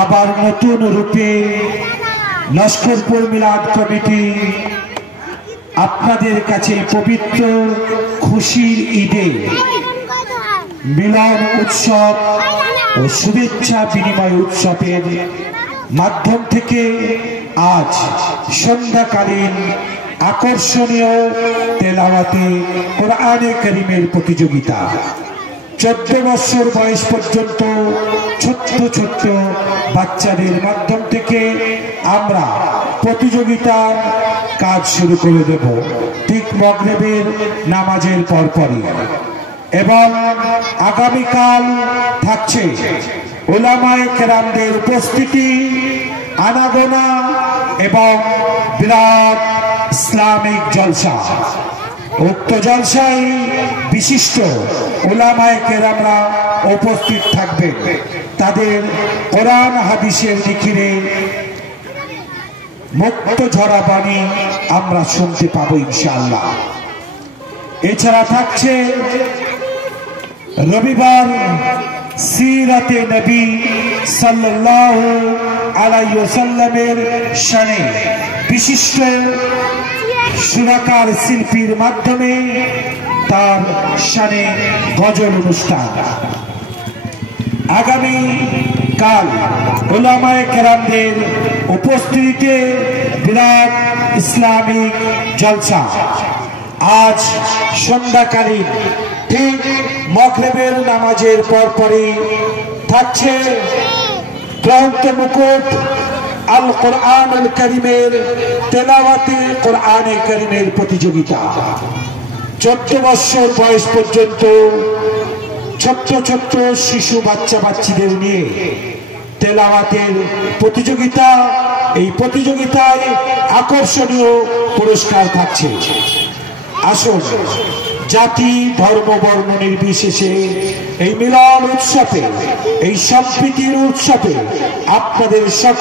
আবার নতুন রূপে লস্করপুর মিলাদ কমিটি আপনাদের কাছে পবিত্র খুশির ঈদে মিলন উৎসব ও শুভেচ্ছা বিনিময় উৎসবের মাধ্যম থেকে আজ সন্ধ্যাকালীন আকর্ষণীয় তেলাওয়াতে কোরআনে কারীমের প্রতিযোগিতা। 14 বছর বয়স পর্যন্ত ছোট্ট ছোট্ট বাচ্চাদের মাধ্যম থেকে আমরা প্রতিযোগিতার কাজ শুরু করে দেব ঠিক মাগরিবের নামাজের পরপরই। এবং আগামীকাল থাকছে উলামায়ে কেরামদের উপস্থিতি, আনাগোনা এবং বিরাট ইসলামিক জলসা। উক্ত জলসায় বিশিষ্ট উলামায়ে কেরামরা উপস্থিত থাকবেন। তাদের কোরআন হাদিসের জিকিরে মুক্ত ঝরা বাণী আমরা শুনতে পাবো ইনশাআল্লাহ। এছাড়া থাকছে রবিবার সিরাতে নবী সাল্লাল্লাহু আলাইহি ওয়াসাল্লামের শানে বিশিষ্ট সুরাকার শিল্পীর মাধ্যমে তার শানে গজল অনুষ্ঠান। আগামী কাল উলামায়ে কেরামদের উপস্থিতিতে বিরাট ইসলামিক জলসা। আজ সন্ধ্যাকালীন ঠিক মাগরিবের নামাজের পরপরই থাকছে গ্রন্থ মুকুট আল কোরআনুল কারীমের তেলাওয়াতে কোরআনে কারীমের প্রতিযোগিতা। 14 বছর বয়স পর্যন্ত ছোট্ট ছোট্ট শিশু বাচ্চাদের নিয়ে তেলাওয়াতের প্রতিযোগিতা। এই প্রতিযোগিতায় আকর্ষণীয় পুরস্কার থাকছে। আসুন জাতি ধর্ম বর্ণ নির্বিশেষে এই মিলন উৎসবে, এই সম্প্রীতির উৎসবে আপনাদের সকল